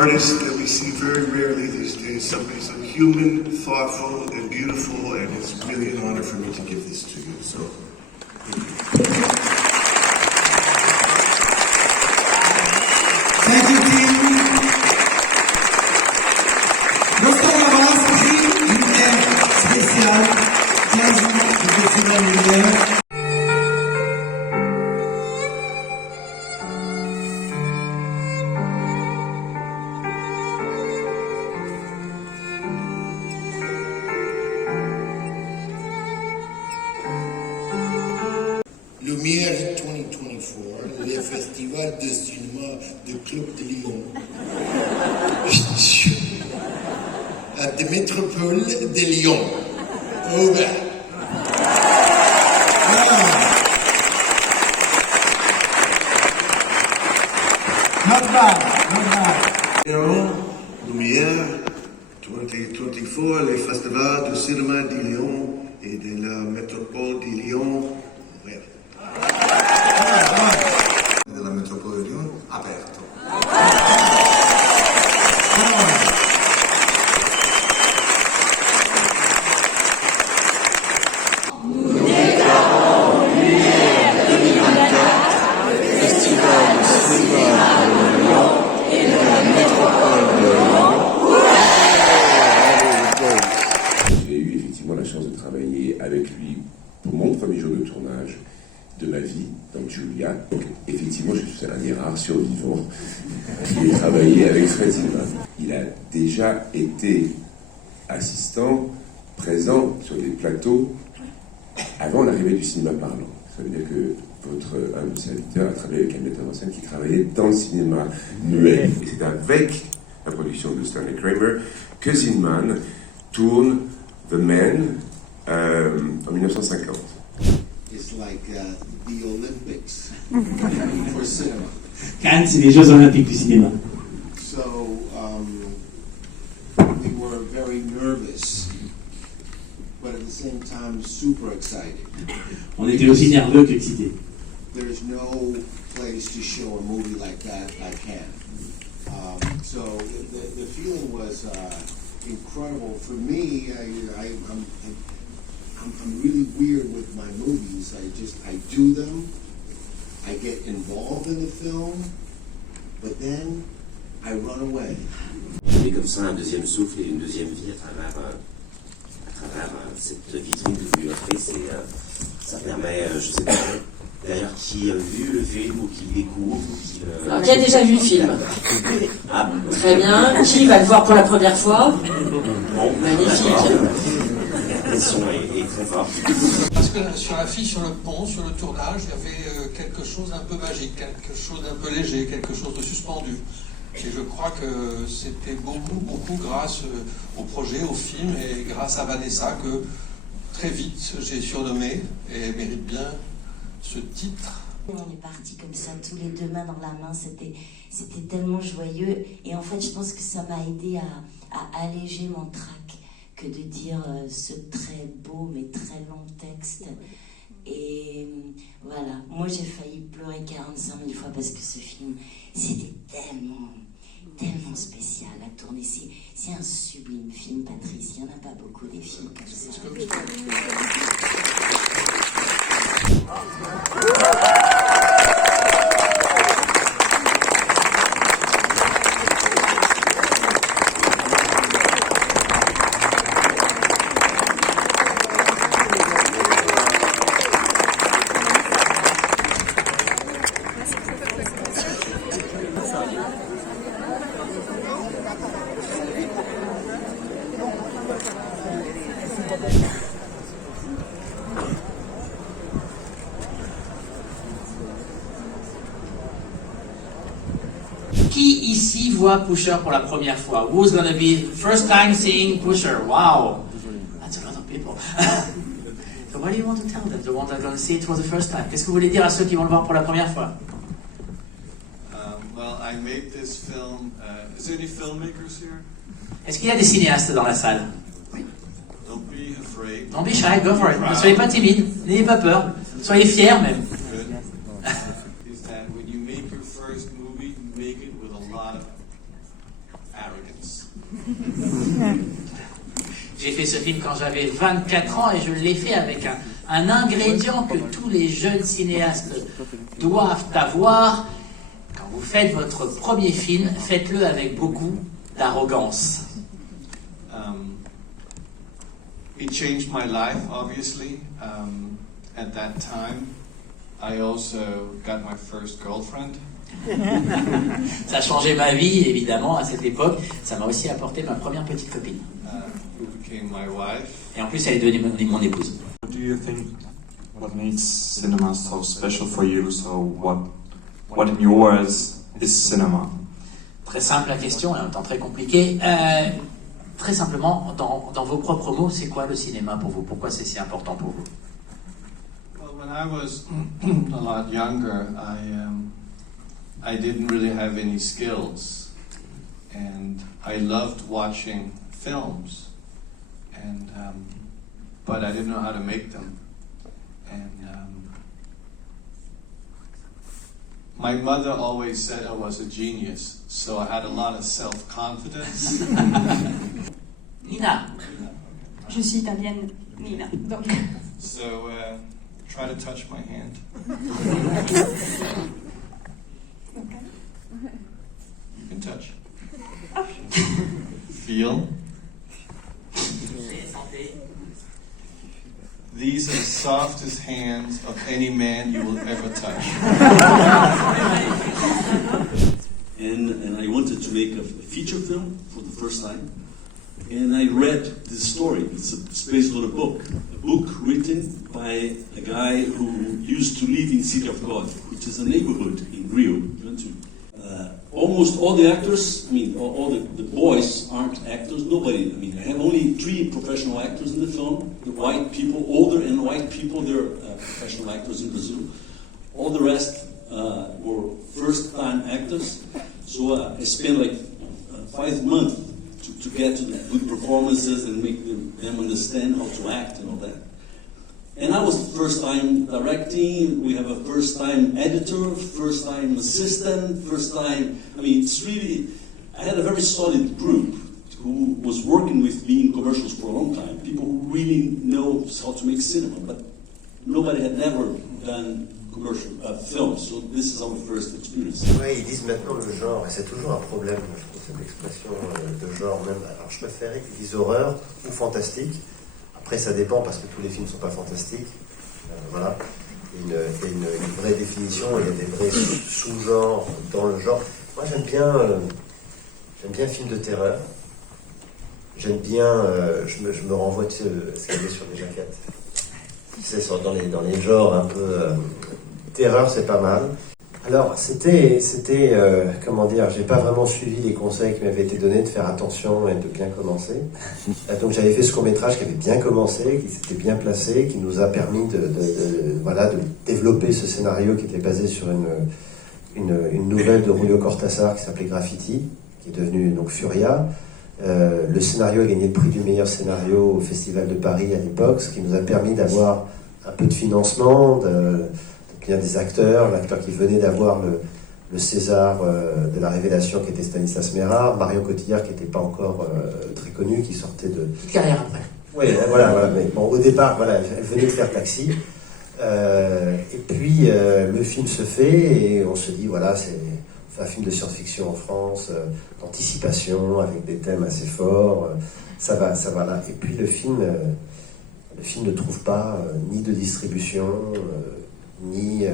artist that we see very rarely these days. Somebody so human, thoughtful, and beautiful, and it's really an honor for me to give this to you. So, thank you, team. Nostra Gavras, une ère spéciale, 15 ans du Festival Lumière. Lumière 2024, le festival de cinéma de Club de Lyon. À la métropole de Lyon. Oh ben. Not bad. Lyon, Lumière 2024, le festival du cinéma de Lyon et de la métropole de Lyon. Della metropole di Lyon aperto. Nous déclarons Lumière 2024, le festival de cinéma de Lyon et de la métropole de Lyon. J'ai eu effectivement la chance de travailler avec lui pour mon premier jour de tournage de ma vie, dans Julia. Donc, effectivement, je suis un des rares survivants qui ait travaillé avec Fred Zinman. Il a déjà été assistant, présent sur des plateaux avant l'arrivée du cinéma parlant. Ça veut dire que un de ses serviteurs a travaillé avec un metteur en scène qui travaillait dans le cinéma muet. Et c'est avec la production de Stanley Kramer que Zinman tourne The Men en 1950. It's like the Olympics for cinema. Cannes, c'est les Jeux Olympiques du cinéma. So we were very nervous, but at the same time super excited. On était aussi nerveux qu'excités. There's no place to show a movie like that like Cannes. So the feeling was incredible. For me, I'm really weird with my movies. I do them, I get involved in the film, but then I run away. Et comme ça, un deuxième souffle et une deuxième vie à travers cette vitrine que vous lui offrez. Ça permet, je sais pas, d'ailleurs, qui a vu le film ou qui le découvre ou qui le... Alors, qui a déjà vu le film? Ah, très bien. Qui va le voir pour la première fois? Bon, magnifique. Le son est très fort. Parce que sur l'affiche, sur le pont, sur le tournage, il y avait quelque chose d'un peu magique, quelque chose d'un peu léger, quelque chose de suspendu. Et je crois que c'était beaucoup grâce au projet, au film et grâce à Vanessa que très vite j'ai surnommé et mérite bien ce titre. On est partis comme ça, tous les deux mains dans la main, c'était tellement joyeux. Et en fait, je pense que ça m'a aidé à alléger mon trac que de dire ce très beau mais très long texte. Et voilà, moi j'ai failli pleurer 45 000 fois parce que ce film, c'était tellement spécial à tourner. C'est un sublime film, Patrice. Il n'y en a pas beaucoup des films comme ça. Qui ici voit Pusher pour la première fois? Who's gonna be first time seeing Pusher? Wow, that's a lot of people. So what do you want to tell them, the ones that are going to see it for the first time? Qu'est-ce que vous voulez dire à ceux qui vont le voir pour la première fois? Well, I made this film. Is there any filmmakers here? Est-ce qu'il y a des cinéastes dans la salle? Don't be afraid. Don't be shy, go for it. Ne soyez pas timide, n'ayez pas peur, soyez fiers même. Is that when you make your first movie, you make it with a lot of arrogance. J'ai fait ce film quand j'avais 24 ans et je l'ai fait avec un ingrédient que tous les jeunes cinéastes doivent avoir. Quand vous faites votre premier film, faites-le avec beaucoup d'arrogance. It changed my life, obviously. At that time, I also got my first girlfriend. Ça a changé ma vie, évidemment, à cette époque. Ça m'a aussi apporté ma première petite copine. Who became my wife. Et en plus, elle est devenue mon épouse. What do you think? What makes cinema so special for you? So what in your words is cinema? Très simple la question et en même temps très compliquée. Très simplement, dans vos propres mots, c'est quoi le cinéma pour vous? Pourquoi c'est si important pour vous? Well, when I was a lot younger, I didn't really have any skills, and I loved watching films, and but I didn't know how to make them, and my mother always said I was a genius, so I had a lot of self-confidence. Nina. Je suis italienne, Nina. Donc. So try to touch my hand. You can touch. Feel. These are the softest hands of any man you will ever touch. And I wanted to make a feature film for the first time. And I read this story. It's based on a book written by a guy who used to live in City of God, which is a neighborhood in Rio. Almost all the actors, I mean, all the boys aren't actors. Nobody, I mean, I have only 3 professional actors in the film. The white people, older and white people, they're professional actors in Brazil. All the rest were first-time actors. So I spent like 5 months to get to the good performances and make them understand how to act and all that. And I was first time directing, we have a first time editor, first time assistant, first time, I mean, it's really, I had a very solid group who was working with me in commercials for a long time, people who really know how to make cinema, but nobody had never done commercial films, so this is our first experience. Oui, ils disent maintenant le genre, et c'est toujours un problème, je trouve, cette expression de genre même. Alors je préférais qu'ils disent horreur ou fantastique. Après ça dépend parce que tous les films ne sont pas fantastiques. Voilà. Il y a une vraie définition, il y a des vrais sous-genres dans le genre. Moi j'aime bien un film de terreur. J'aime bien, je me renvoie de ce qu'il y avait sur les jaquettes. Tu sais, dans les genres un peu terreur, c'est pas mal. Alors, c'était comment dire, j'ai pas vraiment suivi les conseils qui m'avaient été donnés de faire attention et de bien commencer. Donc j'avais fait ce court-métrage qui avait bien commencé, qui s'était bien placé, qui nous a permis de développer ce scénario qui était basé sur une nouvelle de Julio Cortázar qui s'appelait Graffiti, qui est devenue donc Furia. Le scénario a gagné le prix du meilleur scénario au Festival de Paris à l'époque, ce qui nous a permis d'avoir un peu de financement, bien des acteurs, l'acteur qui venait d'avoir le César de la Révélation qui était Stanislas Mérard, Marion Cotillard qui n'était pas encore très connue, qui sortait de... Carrière après. Oui, voilà, mais bon, au départ, voilà, elle venait de faire Taxi, et puis le film se fait, et on se dit, voilà, on fait un film de science-fiction en France, d'anticipation, avec des thèmes assez forts, ça va là. Et puis le film ne trouve pas ni de distribution, ni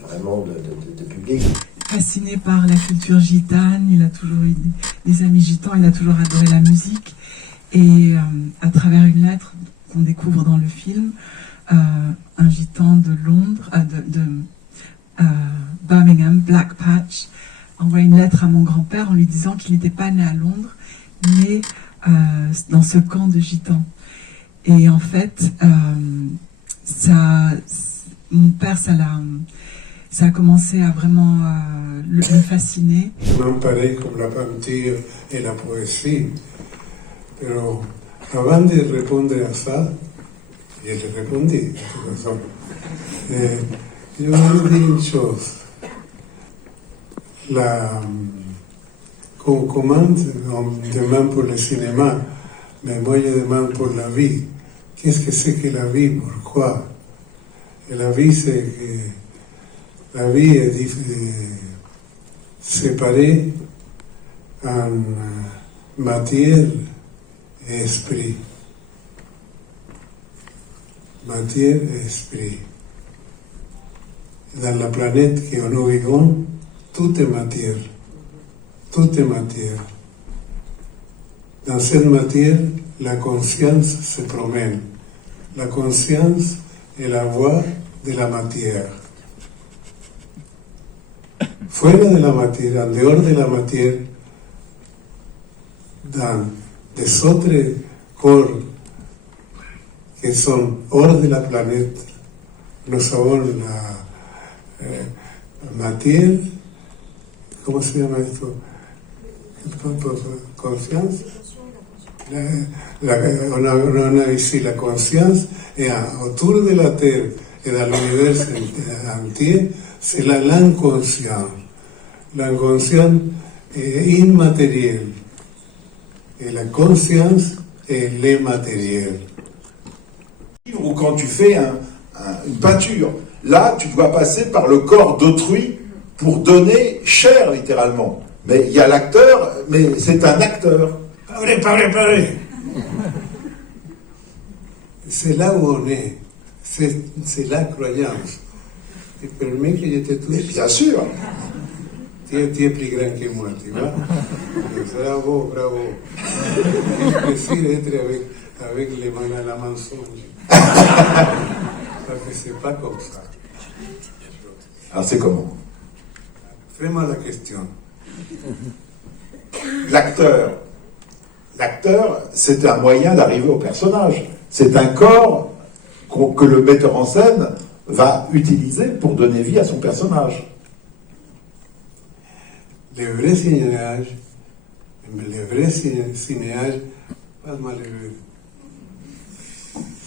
vraiment de public. Fasciné par la culture gitane, il a toujours eu des amis gitans, il a toujours adoré la musique. Et à travers une lettre qu'on découvre dans le film, un gitan de Londres, de Birmingham, Black Patch, envoie une lettre à mon grand-père en lui disant qu'il n'était pas né à Londres, mais dans ce camp de gitans. Et en fait, mon père, ça a commencé à vraiment le fasciner. Je m'emparais comme la peinture et la poésie, pero avant de répondre à ça, je le répondis de toute façon. Je voulais dire une chose. qu'on commande, on demande pour le cinéma, mais moi je demande pour la vie. Qu'est-ce que c'est que la vie? Pourquoi? Et la vie, c'est que la vie est séparée en matière et esprit. Matière et esprit. Dans la planète que nous vivons, tout est matière. Tout est matière. Dans cette matière, la conscience se promène. La conscience est la voie de la matière. Fuera de la matière, en dehors de la matière, dans des autres corps qui sont hors de la planète, nous avons la matière, comment se llama esto? Conscience. On a ici la conscience, et autour de la Terre et dans l'univers entier, c'est l'inconscient. L'inconscient est immatériel. Et la conscience est l'immatériel. Ou quand tu fais une peinture, là, tu dois passer par le corps d'autrui pour donner chair, littéralement. Mais il y a l'acteur, mais c'est un acteur. Parlez. C'est là où on est. C'est la croyance. Tu permets que je te touche? Mais bien sûr. Tu es plus grand que moi, tu vois. Bravo. Je suis d'être avec les mains à la mensonge. Parce que c'est pas comme ça. Alors c'est comment? Fais-moi la question. L'acteur, c'est un moyen d'arriver au personnage. C'est un corps que le metteur en scène va utiliser pour donner vie à son personnage. Le vrai cinéage, pas malheureux.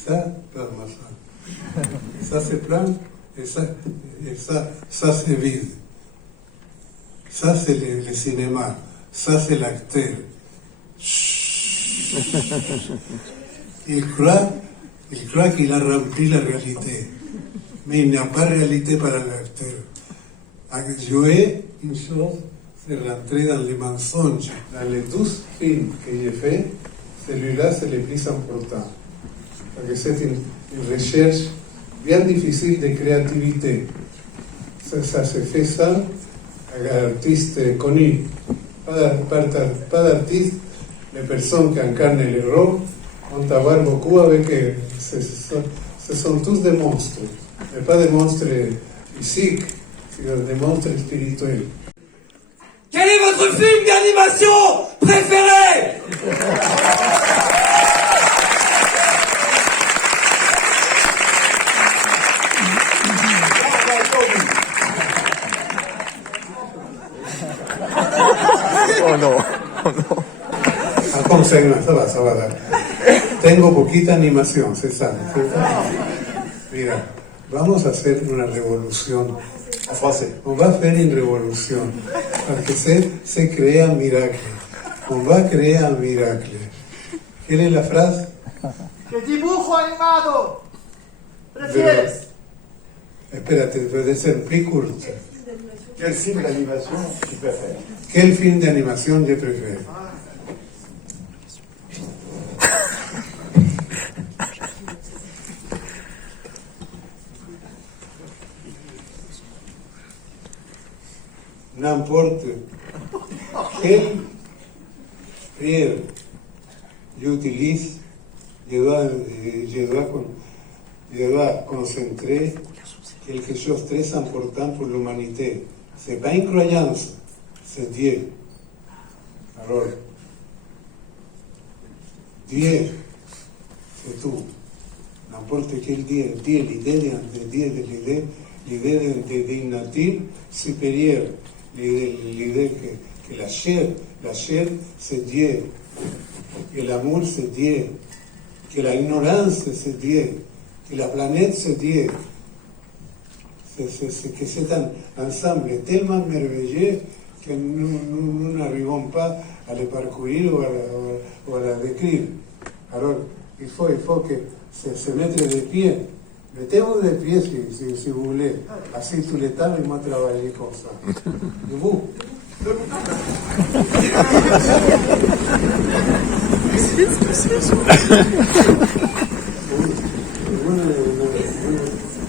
Ça, pas mal. Ça c'est plein, et ça c'est vide. Ça c'est le cinéma. Ça c'est l'acteur. Il croit qu'il a rempli la réalité. Mais il n'y a pas de réalité pour l'acteur. Jouer une chose, c'est rentrer dans les mensonges. Dans les 12 films que j'ai faits, celui-là c'est le plus important. Parce que c'est une recherche bien difficile de créativité. Ça se fait sans artistes connus. Pas d'artistes, les personnes qui incarnent les rôles ont à voir beaucoup avec eux. Ce sont tous des monstres, mais pas des monstres physiques, mais des monstres spirituels. Quel est votre film d'animation préféré? Oh no. Ça va. Tengo poquita animación, se sabe. Mira, vamos a hacer una revolución. En français. On va faire une révolution. Parce que c'est créer un miracle. On va créer un miracle. Quelle est la phrase? ¿Qué dibujo animado prefieres? Espérate, puede ser plus courte. Quel film d'animation tu préfères? Quel film d'animation je préfère? N'importe quelle prière j'utilise, je dois concentrer quelque chose de très important pour l'humanité. Ce n'est pas une croyance, c'est Dieu. Alors, Dieu, c'est tout. N'importe quel Dieu, l'idée de Dieu, l'idée d'une nature supérieure, l'idée que la chair, c'est Dieu, que l'amour, c'est Dieu, que l'ignorance, c'est Dieu, que la planète, c'est Dieu. Que c'est un ensemble tellement merveilleux que nous n'arrivons pas à les parcourir ou à la décrire. Alors, il faut que se mettre de pied. Mettez-vous de pied si vous voulez. Assis tout le temps, et moi travailler comme ça. Debout.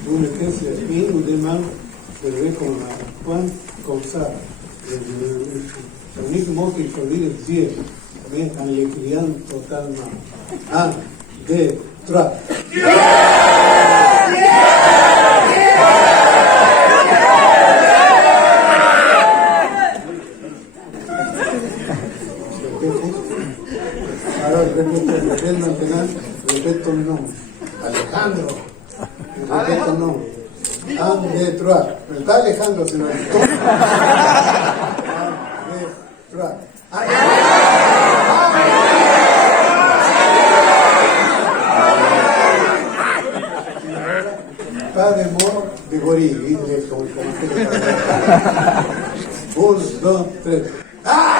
Vous mettez les pieds ou des mains, servez comme un point, comme ça. L'unique mot qu'il faut dire est Dieu, mais en les criant totalement. 1, 2, 3. Alors, répète maintenant, répète ton nom. Alejandro. Répète ton nom. 1, 2, 3. Mais pas Alejandro, sino Alejandro. 1, 2, 3. Pas de mort de gorille, comme on commence à 1, 2, 3.